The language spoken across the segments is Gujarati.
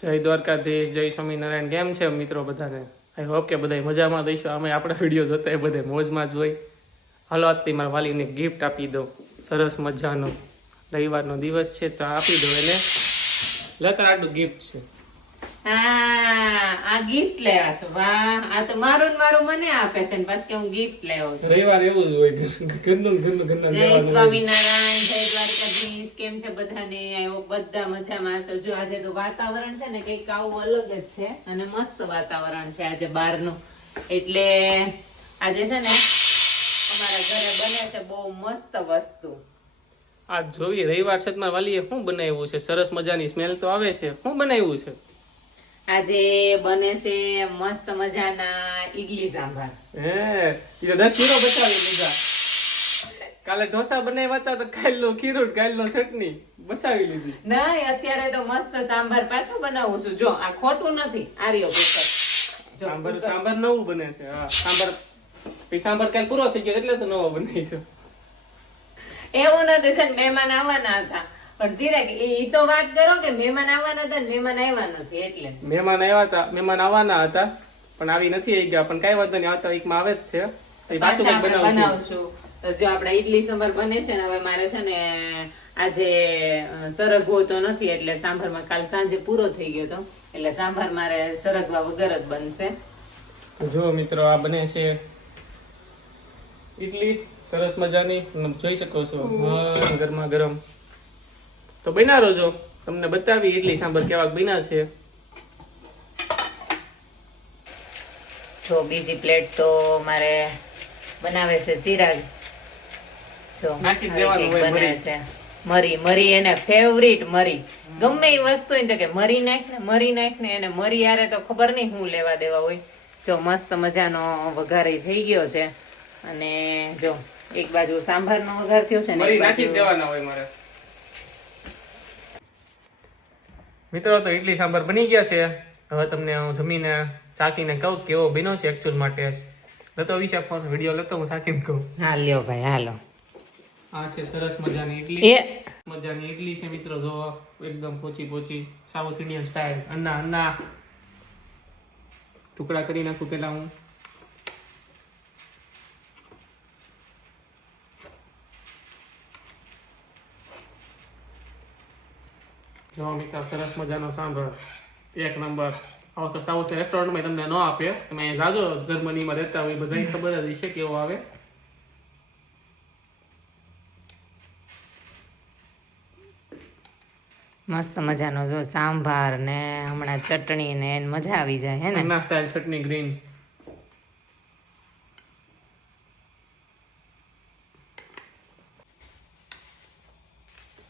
જય દ્વારકાધીશ, જય સ્વામિનારાયણ, કેમ છે મિત્રો બધાને? આઈ હોપ કે બધા મજામાં દઈશું અમે આપણા વીડિયો જોતા એ બધે મોજમાં જ હોય. હાલો, આજથી મારા વાલીને ગિફ્ટ આપી દો સરસ મજાનો. રવિવારનો દિવસ છે, તો આપી દો એને. લતા આટલું ગિફ્ટ છે. હા આ ગિફ્ટ લેવા છો વાહ આ તો મારું ને મારું મને આપે છે ને પાછું કે હું ગિફ્ટ લેવો છું. રવિવાર એવું જ હોય ઘરનું ઘરનું ઘરનું જય સ્વામિનારાયણ જય દ્વારકાધીશ કેમ છે બધાને? આવ્યો બધા મજામાં છો જો આજે તો વાતાવરણ છે ને કંઈક આવું અલગ જ છે અને મસ્ત વાતાવરણ છે આજે બહારનું. એટલે આજે છે ને અમારા ઘરે બને છે બહુ મસ્ત વસ્તુ. આ જોઈએ રવિવાર છે તમારા વાલીએ શું બનાવ્યું છે? સરસ મજાની સ્મેલ તો આવે છે. શું બનાવ્યું છે? આજે બને છે મસ્ત મજાના ઈડલી સાંભાર. હે એ તો દસ કિલો બચાવી લીધા. કાલે ઢોસા બનાવ્યા હતા તો કાલનો ખીરું કાલનો ચટણી બચાવી લીધી. નહીં અત્યારે તો મસ્ત સાંભાર પાછો બનાવું છું. જો આ ખોટું નથી આર્યો જો સાંભાર સાંભાર નવું બને છે હા. સાંભાર પછી સાંભાર કાલ પૂરો થઈ ગયો એટલે તો નવો બનાવીશું. એવું નથી છે ને મહેમાન આવવાના હતા. પણ જીરાક એ તો વાત કરો કે મહેમાન આવવાના હતા મહેમાન આવ્યા નથી એટલે. મહેમાન આવ્યા હતા મહેમાન આવવાના હતા પણ આવી નથી આવી ગયા. પણ કઈ વાંધો નહીં આવતા વીકમાં આવે જ છે. પાછું બનાવશું. તો જો આપણે ઈડલી સંભાર બને છે ને હવે મારે છે ને આજે સરગવો તો નથી એટલે સાંભારમાં કાલ સાંજે પૂરો થઈ ગયો તો એટલે સાંભાર મારે સરગવા વગર જ બનશે. તો જો મિત્રો આ બને છે ઇડલી સરસ મજાની. તમે જોઈ શકો છો. ગરમા ગરમ. તો બના રોજો તમને બતાવી ઇડલી સાંભર કેવાક બના છે. જો બીજી પ્લેટ તો મારે બનાવે છે ચિરાગ જો નાખી દેવાનું હોય બને છે. મરી મરી એને ફેવરિટ મરી. ગમે એ વસ્તુ હોય તો કે મરી નાખ ને મરી નાખ ને એને મરી યારે તો ખબર નહીં હું લેવા દેવા હોય. જો મસ્ત મજાનો વઘારી થઈ ગયો છે. અને જો એક બાજુ સાંભારનો વઘાર થયો છે ને મરી નાખી દેવાના હોય મારે. મિત્રો તો ઇડલી સાંભાર બની ગયા છે. હવે તમને હું જમીને ચાખીને કહું કેવો બન્યો છે એકચ્યુઅલ માટે લતો વિશે ફોન વીડિયો લતો હું ચાખીને કહું. હા લ્યો ભાઈ હાલો. આ છે સરસ મજાની ઇડલી એ મજાની ઇડલી છે મિત્રો જો એકદમ પોચી પોચી. South Indian style anna anna. ટુકડા કરી નાખું પેલા હું. જો મિત્ર સરસ મજાનો સાંભળ. એક નંબર. આવો તો સાઉથ રેસ્ટોરન્ટમાં તમને ન આપે તમે જાજો જર્મનીમાં રહેતા હોય બધાય ખબર જ હશે કેવો આવે. મસ્ત મજાનો જો સાંભાર ને હમણાં ચટણી ને મજા આવી જાય હે ને? અન્ના સ્ટાઇલ ચટણી ગ્રીન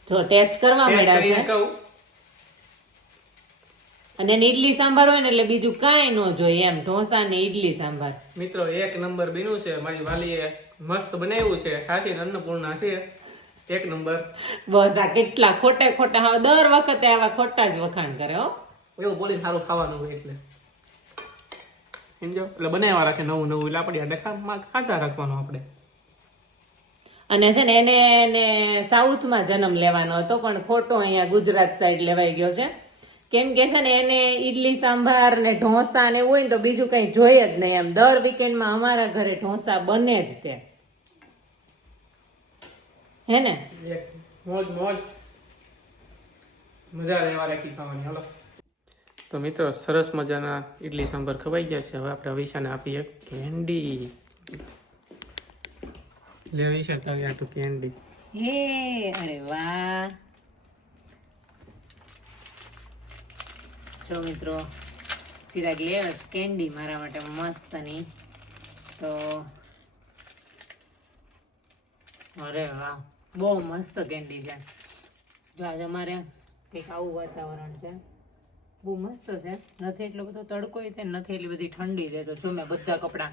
જો ટેસ્ટ કરવા મળ્યા છે. અને એને ઈડલી સાંભાર હોય ને એટલે બીજું કાંઈ ન જોઈએ એમ. ઢોસા ને ઈડલી સાંભાર. મિત્રો એક નંબર બીનું છે. મારી વાલીએ મસ્ત બનાવ્યું છે. સાચી અન્નપૂર્ણા છે. એક નંબર. બસ આ કેટલા ખોટે ખોટા હવે દર વખતે આવા ખોટા જ વખાણ કરે હો. એવું બોલી સારું ખાવાનું હોય એટલે. સમજો? એટલે બનાવવા રાખે નવું નવું. એટલે આપણે ખા- ખાતા રાખવાનું આપણે. અને છે ને એને એને સાઉથમાં જન્મ લેવાનો હતો પણ ખોટો અહીંયા ગુજરાત સાઈડ લેવાઈ ગયો છે. કેમ કે છે ને એને ઈડલી સાંભાર ને ઢોસા ને એવું હોય ને તો બીજું કઈ જોઈએ જ નહીં એમ. દર વીકેન્ડમાં અમારા ઘરે ઢોસા બને જ તે. હે ને? મોજ મોજ. મજા લેવા રાખી ખાવાની. હલો. તો મિત્રો સરસ મજાના ઇડલી સાંભાર ખવાઈ ગયા છે. હવે આપણે અવિશાને આપીએ કેન્ડી. લે અવિશા તારી આટલું કેન્ડી. હે અરે વાહ. જો મિત્રો? ચિરાગ લેવ કેન્ડી મારા માટે મસ્તની તો અરે વાહ, બહુ મસ્ત કેન્ડી છે. જો આજે અમારે કંઈક આવું વાતાવરણ છે. બહુ મસ્ત છે. નથી એટલો બધો તડકો તે નથી એટલી બધી ઠંડી છે. તો જો મેં બધા કપડાં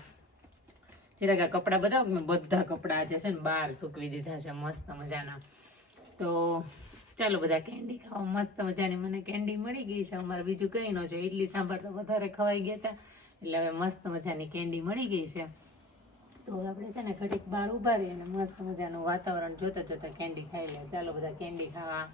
જરાક આ કપડાં કે મેં બધા કપડાં આજે છે ને બહાર સૂકવી દીધા છે. મસ્ત મજાના. તો ચાલો બધા કેન્ડી ખાવા મસ્ત મજાની મને કેન્ડી મળી ગઈ છે. અમારે બીજું કંઈ ન જોઈએ. ઇડલી સાંભાર તો વધારે ખવાઈ ગયા હતા એટલે હવે મસ્ત મજાની કેન્ડી મળી ગઈ છે. તો આપણે છે ને ઘડીક બહાર ઊભા રહીએ અને મસ્ત મજાનું વાતાવરણ જોતા જોતા કેન્ડી ખાઈ લે ચાલો બધા કેન્ડી ખાવા.